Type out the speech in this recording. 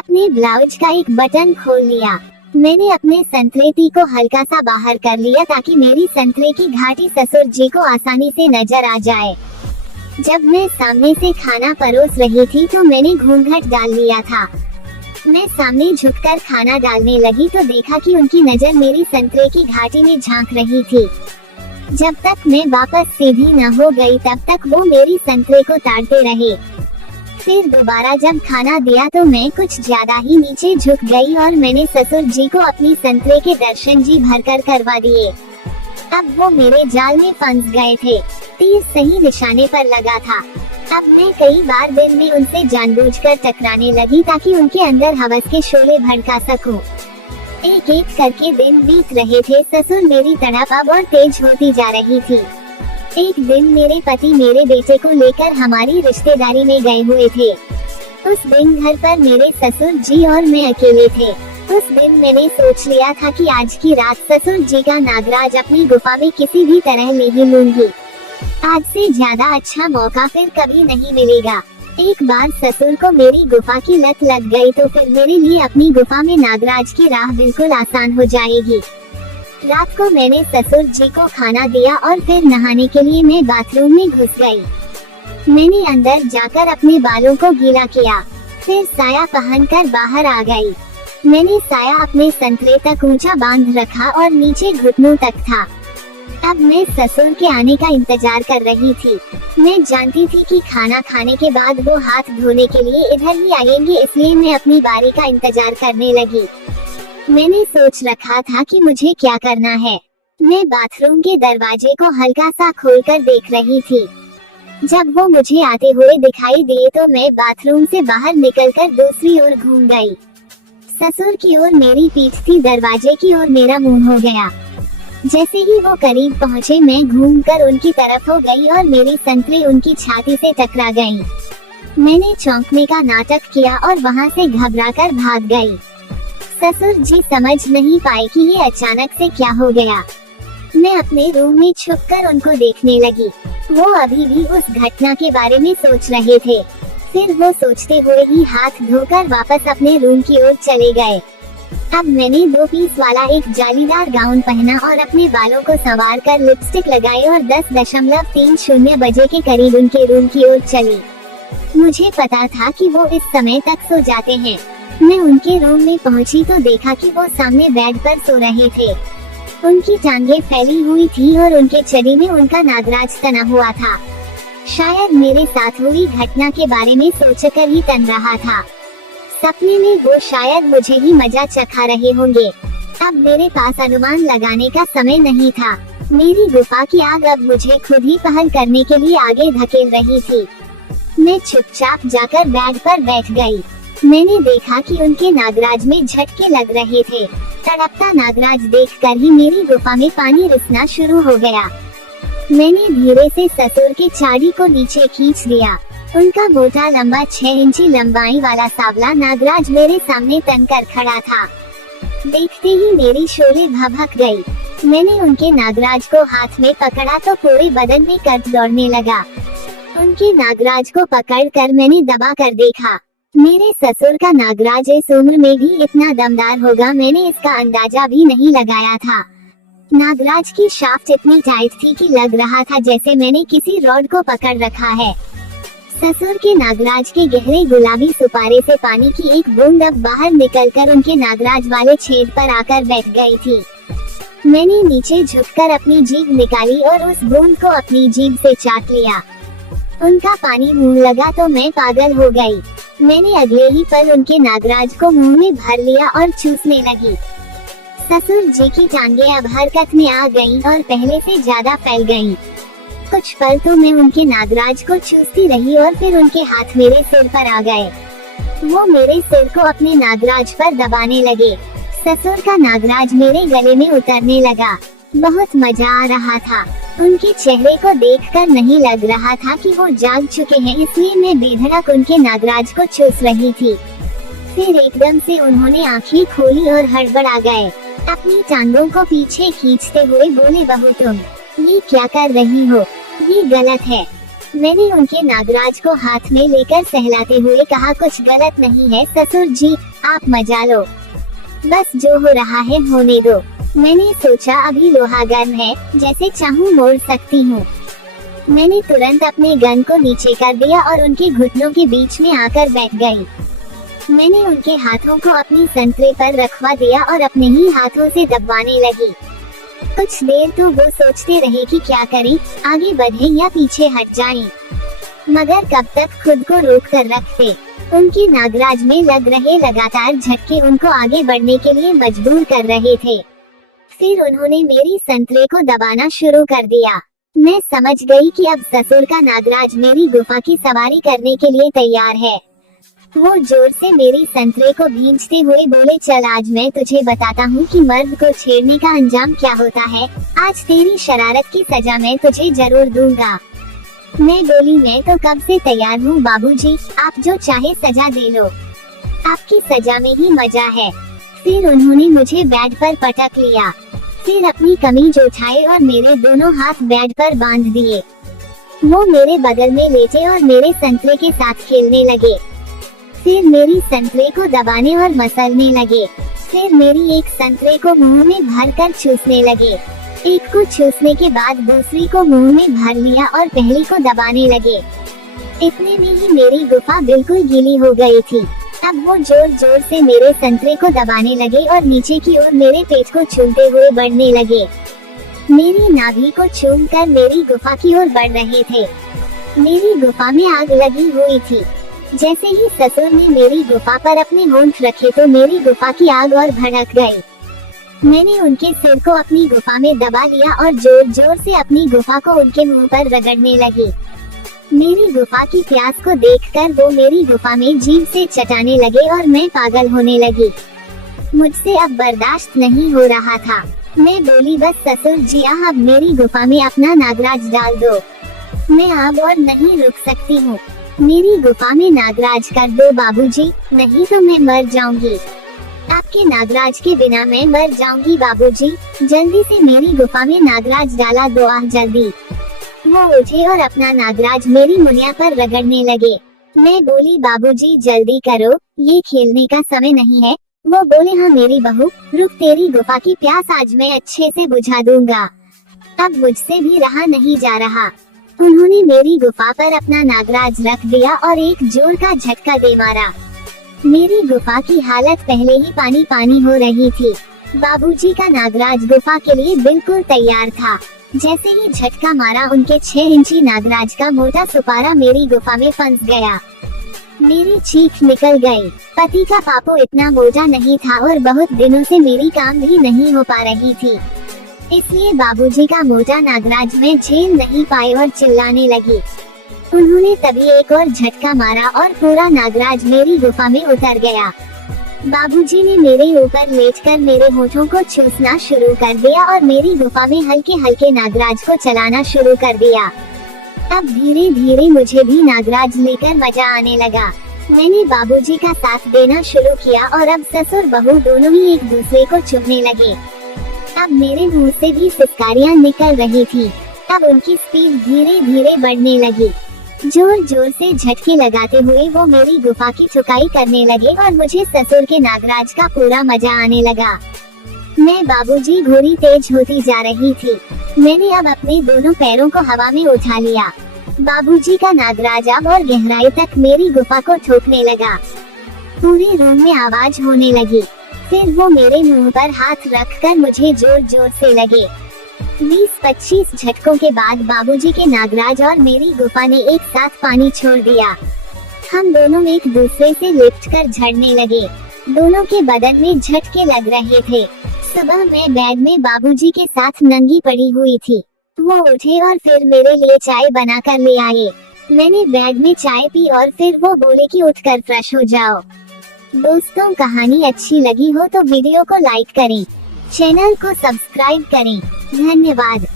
अपने ब्लाउज का एक बटन खोल लिया। मैंने अपने संतरे को हल्का सा बाहर कर लिया ताकि मेरी संतरे की घाटी ससुर जी को आसानी से नजर आ जाए। जब मैं सामने से खाना परोस रही थी तो मैंने घूंघट डाल लिया था। मैं सामने झुककर खाना डालने लगी तो देखा कि उनकी नजर मेरी संतरे की घाटी में झांक रही थी। जब तक मैं वापस सीधी न हो गई तब तक वो मेरी संतरे को ताड़ते रहे। फिर दोबारा जब खाना दिया तो मैं कुछ ज्यादा ही नीचे झुक गई और मैंने ससुर जी को अपनी संतरे के दर्शन जी भरकर करवा दिए। अब वो मेरे जाल में फंस गए थे। तीर सही निशाने पर लगा था। अब मैं कई बार दिन में उनसे जानबूझकर टकराने लगी ताकि उनके अंदर हवस के शोले भड़का सकूं। एक एक करके दिन बीत रहे थे। ससुर मेरी तड़प अब और तेज होती जा रही थी। एक दिन मेरे पति मेरे बेटे को लेकर हमारी रिश्तेदारी में गए हुए थे। उस दिन घर पर मेरे ससुर जी और मैं अकेले थे। उस दिन मैंने सोच लिया था कि आज की रात ससुर जी का नागराज अपनी गुफा में किसी भी तरह ले ही लूंगी। आज से ज्यादा अच्छा मौका फिर कभी नहीं मिलेगा। एक बार ससुर को मेरी गुफा की लत लग गई तो फिर मेरे लिए अपनी गुफा में नागराज की राह बिल्कुल आसान हो जाएगी। रात को मैंने ससुर जी को खाना दिया और फिर नहाने के लिए मैं बाथरूम में घुस गई। मैंने अंदर जाकर अपने बालों को गीला किया, फिर साया पहनकर बाहर आ गई। मैंने साया अपने संतरे तक ऊंचा बांध रखा और नीचे घुटनों तक था। अब मैं ससुर के आने का इंतजार कर रही थी। मैं जानती थी कि खाना खाने के बाद वो हाथ धोने के लिए इधर ही आएंगे, इसलिए मैं अपनी बारी का इंतजार करने लगी। मैंने सोच रखा था कि मुझे क्या करना है। मैं बाथरूम के दरवाजे को हल्का सा खोलकर देख रही थी। जब वो मुझे आते हुए दिखाई दिए तो मैं बाथरूम से बाहर निकलकर दूसरी ओर घूम गई। ससुर की ओर मेरी पीठ थी, दरवाजे की ओर मेरा मुंह हो गया। जैसे ही वो करीब पहुँचे मैं घूमकर उनकी तरफ हो गई और मेरी संतरे उनकी छाती से टकरा गई। मैंने चौंकने का नाटक किया और वहाँ से घबराकर भाग गई। ससुर जी समझ नहीं पाए कि ये अचानक से क्या हो गया। मैं अपने रूम में छुपकर उनको देखने लगी। वो अभी भी उस घटना के बारे में सोच रहे थे। फिर वो सोचते हुए ही हाथ धोकर वापस अपने रूम की ओर चले गए। अब मैंने 2 पीस वाला एक जालीदार गाउन पहना और अपने बालों को संवार कर लिपस्टिक लगाई और 10:30 बजे के करीब उनके रूम की ओर चली। मुझे पता था कि वो इस समय तक सो जाते हैं। मैं उनके रूम में पहुंची तो देखा कि वो सामने बेड पर सो रहे थे। उनकी टांगें फैली हुई थी और उनके चड्डी में उनका नागराज तना हुआ था। शायद मेरे साथ हुई घटना के बारे में सोचकर ही तन रहा था। सपने में वो शायद मुझे ही मजा चखा रहे होंगे। अब मेरे पास अनुमान लगाने का समय नहीं था। मेरी गुफा की आग अब मुझे खुद ही पहल करने के लिए आगे धकेल रही थी। मैं चुपचाप जाकर बेड पर बैठ गई। मैंने देखा कि उनके नागराज में झटके लग रहे थे। तड़पता नागराज देखकर ही मेरी गुफा में पानी रिसना शुरू हो गया। मैंने धीरे से ससुर के चाड़ी को नीचे खींच दिया। उनका मोटा लंबा 6 इंची लंबाई वाला सांवला नागराज मेरे सामने तनकर खड़ा था। देखते ही मेरी शोले भभक गई। मैंने उनके नागराज को हाथ में पकड़ा तो पूरे बदन में कर्ज दौड़ने लगा। उनके नागराज को पकड़कर मैंने दबा कर देखा। मेरे ससुर का नागराज इस उम्र में भी इतना दमदार होगा, मैंने इसका अंदाजा भी नहीं लगाया था। नागराज की शाफ्ट इतनी टाइट थी कि लग रहा था जैसे मैंने किसी रॉड को पकड़ रखा है। ससुर के नागराज के गहरे गुलाबी सुपारे से पानी की एक बूंद अब बाहर निकलकर उनके नागराज वाले छेद पर आकर बैठ गई थी। मैंने नीचे झुककर अपनी जीभ निकाली और उस बूंद को अपनी जीभ से चाट लिया। उनका पानी मुंह लगा तो मैं पागल हो गई। मैंने अगले ही पल उनके नागराज को मुंह में भर लिया और चूसने लगी। ससुर जी की टांगें अब हरकत में आ गईं और पहले से ज्यादा फैल गईं। कुछ पल तो मैं उनके नागराज को चूसती रही और फिर उनके हाथ मेरे सिर पर आ गए। वो मेरे सिर को अपने नागराज पर दबाने लगे। ससुर का नागराज मेरे गले में उतरने लगा। बहुत मजा आ रहा था। उनके चेहरे को देखकर नहीं लग रहा था कि वो जाग चुके हैं, इसलिए मैं बेधड़क उनके नागराज को चूस रही थी। फिर एकदम से उन्होंने आंखें खोली और हड़बड़ा गए। अपनी टांगों को पीछे खींचते हुए बोले, बहू तुम ये क्या कर रही हो, ये गलत है। मैंने उनके नागराज को हाथ में लेकर सहलाते हुए कहा, कुछ गलत नहीं है ससुर जी, आप मजा लो, बस जो हो रहा है होने दो। मैंने सोचा अभी लोहा गर्म है, जैसे चाहूँ मोड़ सकती हूँ। मैंने तुरंत अपने गन को नीचे कर दिया और उनके घुटनों के बीच में आकर बैठ गई। मैंने उनके हाथों को अपनी संतरे पर रखवा दिया और अपने ही हाथों से दबाने लगी। कुछ देर तो वो सोचते रहे कि क्या करें, आगे बढ़े या पीछे हट जाएं। मगर कब तक खुद को रोक कर रखते। उनके नागराज में लग रहे लगातार झटके उनको आगे बढ़ने के लिए मजबूर कर रहे थे। फिर उन्होंने मेरी संतरे को दबाना शुरू कर दिया। मैं समझ गई कि अब ससुर का नागराज मेरी गुफा की सवारी करने के लिए तैयार है। वो जोर से मेरी संतरे को भींचते हुए बोले, चल आज मैं तुझे बताता हूँ कि मर्द को छेड़ने का अंजाम क्या होता है। आज तेरी शरारत की सजा मैं तुझे जरूर दूंगा। मैं बोली, मैं तो कब से तैयार हूँ बाबूजी, आप जो चाहे सजा दे लो, आपकी सजा में ही मजा है। फिर उन्होंने मुझे बेड पर पटक लिया, फिर अपनी कमीज उठाए और मेरे दोनों हाथ बेड पर बांध दिए। वो मेरे बगल में लेटे और मेरे संतरे के साथ खेलने लगे। फिर मेरी संतरे को दबाने और मसलने लगे। फिर मेरी एक संतरे को मुंह में भरकर चूसने लगे। एक को चूसने के बाद दूसरी को मुंह में भर लिया और पहली को दबाने लगे। इतने में ही मेरी गुफा बिल्कुल गीली हो गई थी। अब वो जोर जोर से मेरे संतरे को दबाने लगे और नीचे की ओर मेरे पेट को छूते हुए बढ़ने लगे। मेरी नाभि को चूमकर मेरी गुफा की ओर बढ़ रहे थे। मेरी गुफा में आग लगी हुई थी। जैसे ही ससुर ने मेरी गुफा पर अपने होंठ रखे तो मेरी गुफा की आग और भड़क गई। मैंने उनके सिर को अपनी गुफा में दबा लिया और जोर जोर से अपनी गुफा को उनके मुंह पर रगड़ने लगी। मेरी गुफा की प्यास को देखकर वो मेरी गुफा में जीभ से चटाने लगे और मैं पागल होने लगी। मुझसे अब बर्दाश्त नहीं हो रहा था। मैं बोली, बस ससुर जी अब मेरी गुफा में अपना नागराज डाल दो, मैं अब और नहीं रुक सकती हूँ। मेरी गुफा में नागराज कर दो बाबूजी, नहीं तो मैं मर जाऊंगी। आपके नागराज के बिना मैं मर जाऊंगी बाबूजी, जल्दी से मेरी गुफा में नागराज डाला दो जल्दी। वो उठे और अपना नागराज मेरी मुनिया पर रगड़ने लगे। मैं बोली, बाबूजी जल्दी करो, ये खेलने का समय नहीं है। वो बोले, हाँ मेरी बहू रुक, तेरी गुफा की प्यास आज मैं अच्छे से बुझा दूंगा, अब मुझसे भी रहा नहीं जा रहा। उन्होंने मेरी गुफा पर अपना नागराज रख दिया और एक जोर का झटका दे मारा। मेरी गुफा की हालत पहले ही पानी पानी हो रही थी। बाबूजी का नागराज गुफा के लिए बिल्कुल तैयार था। जैसे ही झटका मारा, उनके 6 इंची नागराज का मोटा सुपारा मेरी गुफा में फंस गया। मेरी चीख निकल गई। पति का पापो इतना मोटा नहीं था और बहुत दिनों से मेरी काम भी नहीं हो पा रही थी, इसलिए बाबूजी का मोटा नागराज में झेल नहीं पाए और चिल्लाने लगी। उन्होंने तभी एक और झटका मारा और पूरा नागराज मेरी गुफा में उतर गया। बाबूजी ने मेरे ऊपर लेटकर मेरे होठों को चूसना शुरू कर दिया और मेरी गुफा में हल्के हल्के नागराज को चलाना शुरू कर दिया। अब धीरे धीरे मुझे भी नागराज लेकर मजा आने लगा। मैंने बाबूजी का साथ देना शुरू किया और अब ससुर बहू दोनों ही एक दूसरे को चुभने लगे। अब मेरे मुंह से भी सिसकारियां निकल रही थी। अब उनकी स्पीड धीरे धीरे बढ़ने लगी। जोर जोर से झटके लगाते हुए वो मेरी गुफा की चुकाई करने लगे और मुझे ससुर के नागराज का पूरा मजा आने लगा। मैं बाबूजी घोड़ी तेज होती जा रही थी। मैंने अब अपने दोनों पैरों को हवा में उठा लिया। बाबूजी का नागराज अब और गहराई तक मेरी गुफा को ठोकने लगा। पूरे रूम में आवाज होने लगी। फिर वो मेरे मुंह पर हाथ रखकर मुझे जोर जोर से लगे। 20-25 झटकों के बाद बाबूजी के नागराज और मेरी गुफा ने एक साथ पानी छोड़ दिया। हम दोनों एक दूसरे से लिपट कर झड़ने लगे। दोनों के बदन में झटके लग रहे थे। सुबह मैं बेड में बाबूजी के साथ नंगी पड़ी हुई थी। वो उठे और फिर मेरे लिए चाय बनाकर ले आए। मैंने बेड में चाय पी और फिर वो बोले कि उठकर फ्रेश हो जाओ। दोस्तों, कहानी अच्छी लगी हो तो वीडियो को लाइक करें, चैनल को सब्सक्राइब करें। धन्यवाद।